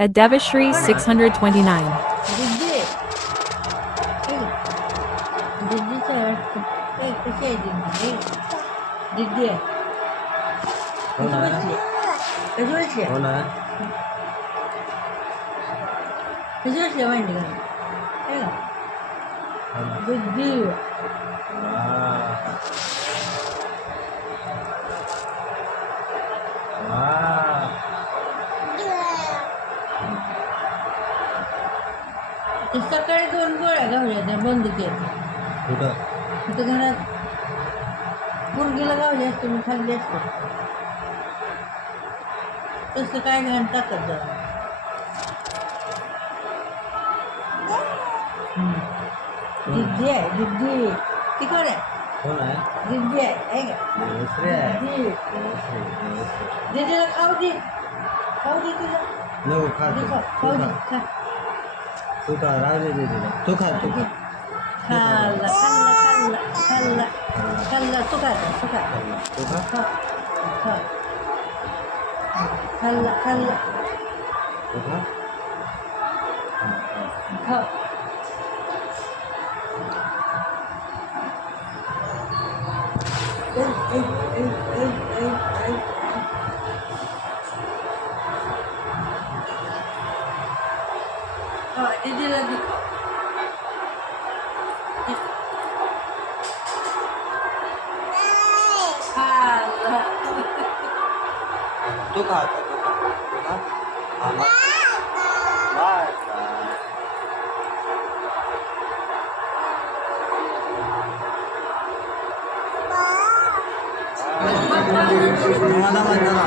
At Devashri 629. दिदी दिदीचं कशी आहे दिदी दिदी आहे हो ना कशी बसली हो ना कशी बसली माहिती का हो ना दिदी ते सकाळी 2 गोळ्या गावल्या त्या बंद केल्या कुठं तिथं घरात मुलगीला गावली असते मी खाल्ली असते तसं काय घाण टाकत जा दिदी आहे दिदी ती कोण आहे कोण आहे दिदी आहे का दुसरे आहे दिदी दीदीला खाऊ दे तुझ्या नको खा दे तू खाऊ दे खा तू खा राहू दे दीदीला तू खा खाल्ला खाल्ला खाल्ला खाल्ला तू काय तू खा खा खा खाल्ला खाल्ला तू खा खा दीदीला दे खाल्ला तू खा तू खा बाय मला म्हणता